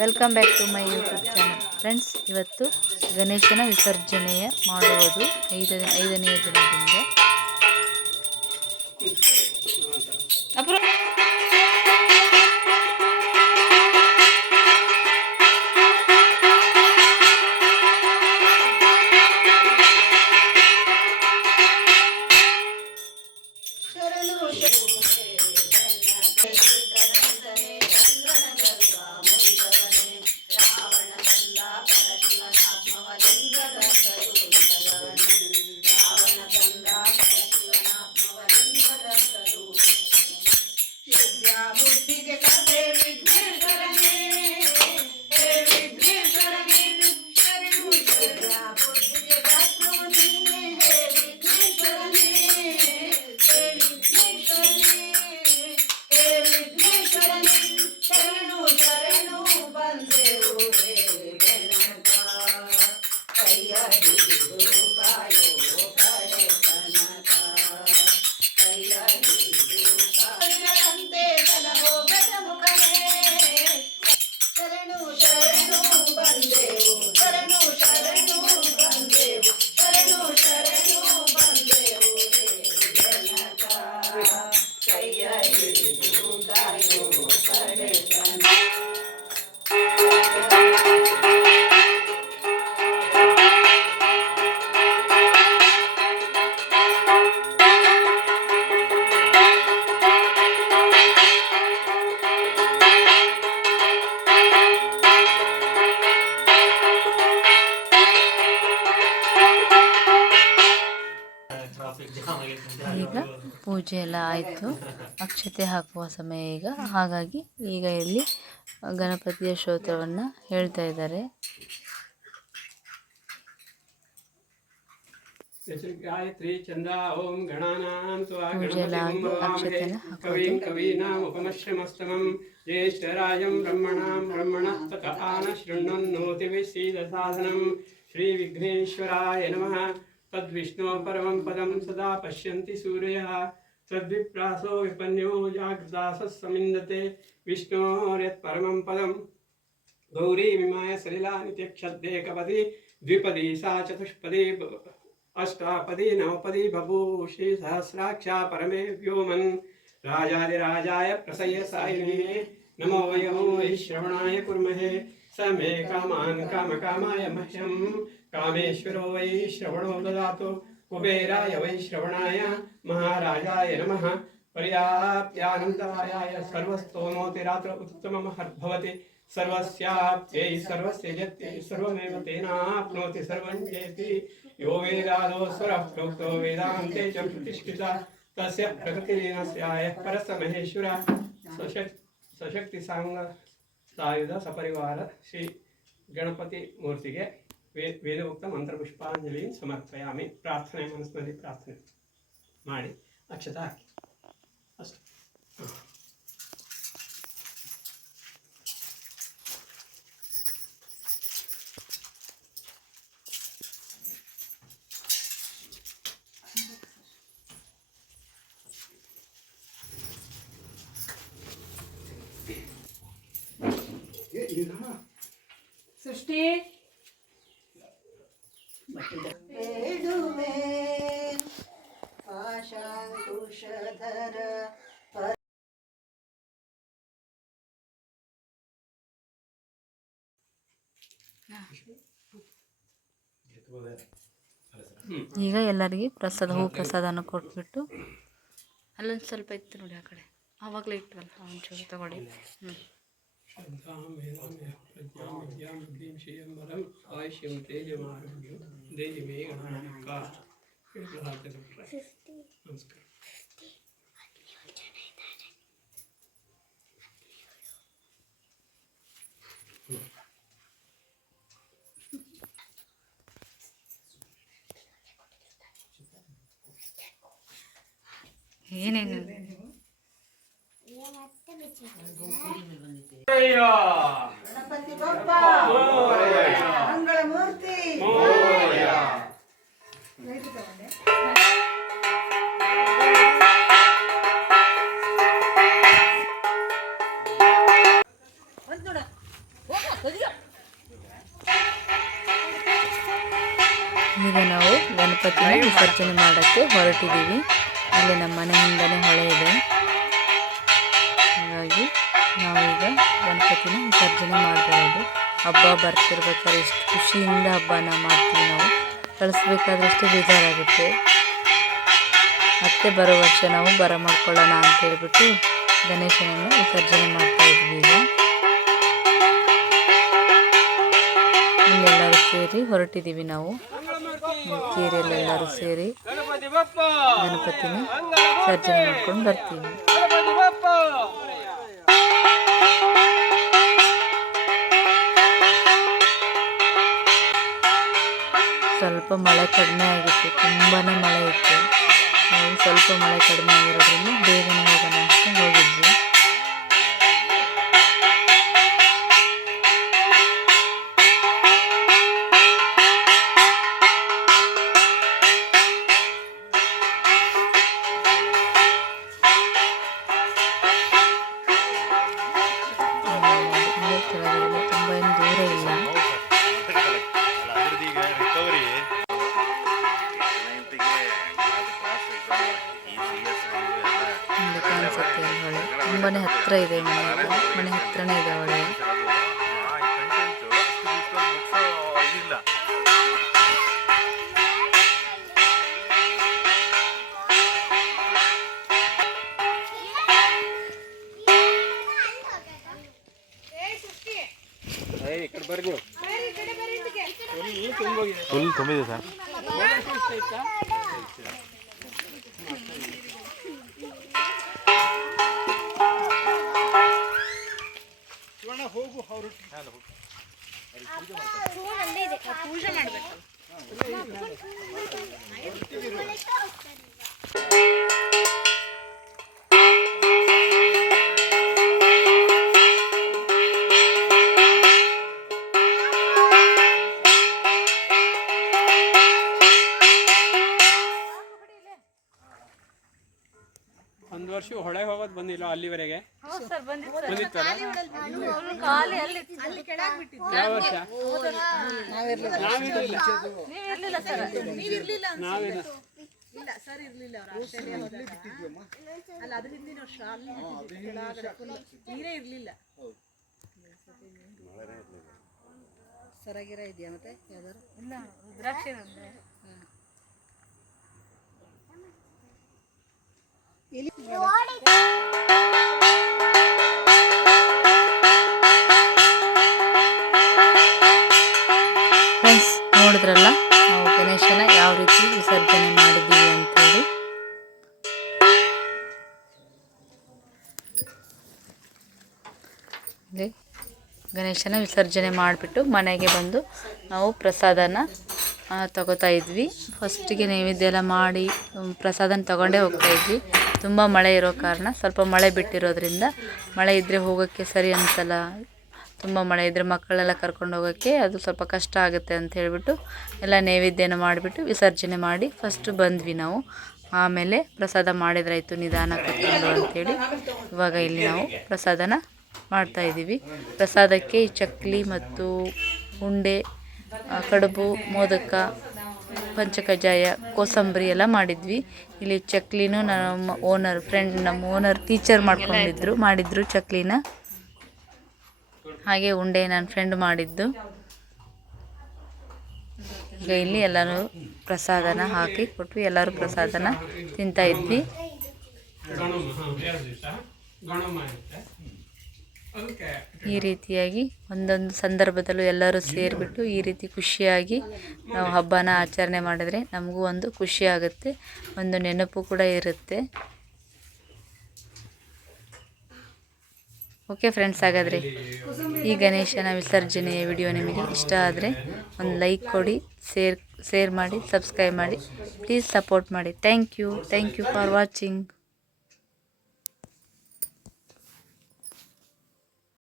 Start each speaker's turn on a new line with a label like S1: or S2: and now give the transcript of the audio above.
S1: Welcome back to my YouTube channel friends ಇವತ್ತು ಗಣೇಶನ ವಿಸರ್ಜನೆಯ ಮಾಡುವುದು ಐದನೇ ಐದನೆಯ ದಿನದಿಂದ. ಈಗ ಪೂಜೆ ಎಲ್ಲ ಆಯಿತು. ಅಕ್ಷತೆ ಹಾಕುವ ಸಮಯ ಈಗ. ಹಾಗಾಗಿ ಈಗ ಇಲ್ಲಿ ಗಣಪತಿಯ ಸ್ತೋತ್ರವನ್ನು ಹೇಳ್ತಾ ಇದ್ದಾರೆ.
S2: ಪೂಜೆ ಎಲ್ಲ ಆಗಿ
S1: ಅಕ್ಷತೆಯನ್ನು
S2: ಹಾಕೋದು
S1: ಜ್ಯೇಷ್ಠರಾಯಂ
S2: ಬ್ರಹ್ಮಣಾಂ ಬ್ರಹ್ಮಣ ತತ ಆನ ಶೃಣ್ಣೋತಿ ವಿಶ್ರೀದ ಸಾಧನಂ ಶ್ರೀ ವಿಘ್ನೇಶ್ವರಾಯ ನಮಃ. तद्विष्णो परमं पदं सदा पश्यन्ति सूर्यः। तद्विप्रासो विपन्यो जागृदासः समिन्दते विष्णोर्यत्परमं पदं। गौरी विमाय सलिला नित्यक्षद्देकपदी द्विपदी सा चतुष्पदी अष्टापदी नवपदी बभूषि सहस्राक्षा परमे व्योमन् राजादिराजाय प्रसय सायिने। नमो वयं वै श्रवणाय कुर्महे। समे कामान काम कामाय मह्यम। कामेश्वरो वै श्रवणो ददातु। कुबेराय वै श्रवणाय महाराजाय नमः। पर्याप्यानन्दाय सर्वस्तोमोति रात्र उत्तमं हर्भवति सर्वस्याप्यै सर्वस्य जत्यै सर्वमेव तेनाप्नोति सर्वं चेति यो वेदादो स्वरः प्रोक्तो वेदान्ते च प्रतिष्ठितः। तस्य प्रकृतिलीनस्याय परसमहेश्वर। सशक्ति सशक्तिसाङ्ग ಸಾಯುಧ ಸಪರಿವಾರ ಶ್ರೀ ಗಣಪತಿ ಮೂರ್ತಿಗೆ ವೇ ಮಂತ್ರ ಮಂತ್ರಪುಷ್ಪಾಂಜಲಿ ಸಮರ್ಪಯಾಮಿ. ಪ್ರಾರ್ಥನೆ ಮನಸ್ಸಿನಲ್ಲಿ ಪ್ರಾರ್ಥನೆ ಮಾಡಿ, ಅಕ್ಷತ ಹಾಕಿ. ಅಷ್ಟು.
S3: ಸೃಷ್ಟಿ. ಬೇಡುವೆ. ಪಾಶಾಂಕುಶಧರ
S1: ಈಗ ಎಲ್ಲರಿಗೆ ಪ್ರಸಾದ ಹೂ ಪ್ರಸಾದನ ಕೊಟ್ಬಿಟ್ಟು. ಅಲ್ಲೊಂದು ಸ್ವಲ್ಪ ಇತ್ತು ನೋಡಿ ಆ ಕಡೆ. ಆವಾಗಲೇ ಇಟ್ಟವಲ್ಲ ಒಂಚೂರು ತಗೊಳ್ಳಿ. ಹ್ಞೂ
S2: श्रद्धां वेदां प्रज्ञां विद्यां बुद्धिं श्रियं आयुष्यं तेजमारोग्यं देहि मे गणानाका नमस्कार
S1: ಏನೇನು
S3: ಮಾಡೋಕ್ಕೆ ಹೊರಟಿದ್ದೀವಿ. ಅಲ್ಲಿ ನಮ್ಮ ಮನೆ ಹಿಂದನೇ ಹೊಳೆ ಇದೆ. ಹಾಗಾಗಿ ನಾವೀಗ ಗಣಪತಿನ ವಿಸರ್ಜನೆ ಮಾಡ್ಬೋದು. ಹಬ್ಬ ಬರ್ತಿರ್ಬೇಕಾದ್ರೆ ಎಷ್ಟು ಖುಷಿಯಿಂದ ಹಬ್ಬನ ಮಾಡ್ತೀವಿ ನಾವು. ಕಳಿಸ್ಬೇಕಾದ್ರೆ ಎಷ್ಟು ಬೇಜಾರಾಗುತ್ತೆ. ಮತ್ತೆ ಬರೋ ವರ್ಷ ನಾವು ಬರ ಮಾಡ್ಕೊಳ್ಳೋಣ ಅಂತ ಹೇಳ್ಬಿಟ್ಟು ಗಣೇಶನನ್ನು ವಿಸರ್ಜನೆ ಮಾಡ್ತಾ ಇದ್ವಿ ಈಗ. ಇಲ್ಲೆಲ್ಲರೂ ಸೇರಿ ಹೊರಟಿದ್ದೀವಿ ನಾವು. ಕೇರಿಯಲ್ಲೆಲ್ಲರೂ ಸೇರಿ. ಗಣಪತಿನ ವಿಸರ್ಜನೆ ಮಾಡ್ಕೊಂಡು ಬರ್ತೀವಿ ಸ್ವಲ್ಪ ಮಳೆ ಕಡಿಮೆ ಆಗಿತ್ತು ತುಂಬಾ ಮಳೆ ಇತ್ತು. ನಾವು ಸ್ವಲ್ಪ ಮಳೆ ಕಡಿಮೆ ಆಗಿರೋದ್ರಿಂದ ಬೇಗನೆ ಹೋಗೋಣ ಅಂತ ಹೋಗಿದ್ವಿ. ಅಲ್ಲಿ ಹೊಳೆ ತುಂಬಾನೇ ಹತ್ರ ಇದೆ ಮನೆ ಮನೆ ಹತ್ರನೇ ಇದೆ ಹೊಳೆ
S4: ಆ ತುಂಬಿದೆ ಅಷ್ಟು ದಿವಸದಲ್ಲಿ ಮುಗಿಸೋ ಇದಿಲ್ಲ
S2: ಏಯ್ ಒಂದು ವರ್ಷ ಹೊಳೆ ಹೋಗೋದು ಬಂದಿಲ್ಲ ಅಲ್ಲಿವರೆಗೆ. ಬಂದಿತ್ತಲ್ಲ? ಯಾವ ವರ್ಷ? ನಾವಿರ್ಲಿಲ್ಲ. ನಾವಿಲ್ಲ
S1: ಇಲ್ಲ ಸರ್ ಇರ್ಲಿಲ್ಲ ಅಲ್ಲ ಅದ್ರ ಹಿಂದಿನ ವರ್ಷ full ನೀರೇ ಇರ್ಲಿಲ್ಲ. ಸರಾಗಿರ ಇದೆಯಾ ಮತ್ತೆ? ಯಾವ್ದಾರು ಇಲ್ಲ ರುದ್ರಾಕ್ಷಿ
S3: ನೋಡಿದ್ರಲ್ಲ? ನಾವು ಗಣೇಶನ ಯಾವ ರೀತಿ ವಿಸರ್ಜನೆ ಮಾಡಿದ್ದೀವಿ ಅಂತೇಳಿ. ಗಣೇಶನ ವಿಸರ್ಜನೆ ಮಾಡಿಬಿಟ್ಟು ಮನೆಗೆ ಬಂದು ನಾವು ಪ್ರಸಾದನ ತಗೋತಾ ಇದ್ವಿ. ಫಸ್ಟಿಗೆ ನೈವೇದ್ಯ ಎಲ್ಲ ಮಾಡಿ ಪ್ರಸಾದನ ತಗೊಂಡೇ ಹೋಗ್ತಾ ಇದ್ವಿ. ತುಂಬ ಮಳೆ ಇರೋ ಕಾರಣ ಸ್ವಲ್ಪ ಮಳೆ ಬಿಟ್ಟಿರೋದ್ರಿಂದ ಮಳೆ ಇದ್ದರೆ ಹೋಗೋಕ್ಕೆ ಸರಿ ಅನಿಸಲ್ಲ ತುಂಬ ಮಳೆ ಇದ್ದರೆ ಮಕ್ಕಳೆಲ್ಲ ಕರ್ಕೊಂಡು ಹೋಗೋಕ್ಕೆ ಅದು ಸ್ವಲ್ಪ ಕಷ್ಟ ಆಗುತ್ತೆ ಅಂತ ಹೇಳಿಬಿಟ್ಟು ಎಲ್ಲ ನೈವೇದ್ಯನ ಮಾಡಿಬಿಟ್ಟು ವಿಸರ್ಜನೆ ಮಾಡಿ ಫಸ್ಟು ಬಂದ್ವಿ ನಾವು. ಆಮೇಲೆ ಪ್ರಸಾದ ಮಾಡಿದ್ರಾಯಿತು ನಿಧಾನ ಕೂತ್ಕೊಂಡು ಅಂಥೇಳಿ ಇವಾಗ ಇಲ್ಲಿ ನಾವು ಪ್ರಸಾದನ ಮಾಡ್ತಾ ಇದ್ದೀವಿ. ಪ್ರಸಾದಕ್ಕೆ ಚಕ್ಲಿ ಮತ್ತು ಉಂಡೆ ಕಡುಬು, ಮೋದಕ ಪಂಚಕಜ್ಜಾಯ, ಕೋಸಂಬರಿ ಎಲ್ಲ ಮಾಡಿದ್ವಿ. ಇಲ್ಲಿ ಚಕ್ಲಿನೂ ನಮ್ಮ ಓನರ್ ಫ್ರೆಂಡ್ ನಮ್ಮ ಓನರ್ ಟೀಚರ್ ಮಾಡ್ಕೊಂಡಿದ್ರು, ಮಾಡಿದ್ರು ಚಕ್ಲಿನ. ಹಾಗೆ ಉಂಡೆ ನನ್ನ ಫ್ರೆಂಡ್ ಮಾಡಿದ್ದು. ಇಲ್ಲಿ ಎಲ್ಲರೂ ಪ್ರಸಾದನ ಹಾಕಿ ಕೊಟ್ಟು ಎಲ್ಲರೂ ಪ್ರಸಾದನ ತಿಂತಾ ಇದ್ವಿ. ಈ ರೀತಿಯಾಗಿ ಒಂದೊಂದು ಸಂದರ್ಭದಲ್ಲೂ ಎಲ್ಲರೂ ಸೇರಿಬಿಟ್ಟು ಈ ರೀತಿ ಖುಷಿಯಾಗಿ ನಾವು ಹಬ್ಬನ ಆಚರಣೆ ಮಾಡಿದರೆ ನಮಗೂ ಒಂದು ಖುಷಿ ಆಗುತ್ತೆ, ಒಂದು ನೆನಪು ಕೂಡ ಇರುತ್ತೆ. ಓಕೆ ಫ್ರೆಂಡ್ಸ್ ಹಾಗಾದರೆ ಈ ಗಣೇಶನ ವಿಸರ್ಜನೆಯ ವಿಡಿಯೋ ನಿಮಗೆ ಇಷ್ಟ ಆದರೆ ಒಂದು ಲೈಕ್ ಕೊಡಿ ಸೇರ್ ಸೇರ್ ಮಾಡಿ ಸಬ್ಸ್ಕ್ರೈಬ್ ಮಾಡಿ ಪ್ಲೀಸ್ ಸಪೋರ್ಟ್ ಮಾಡಿ. Thank you thank you for watching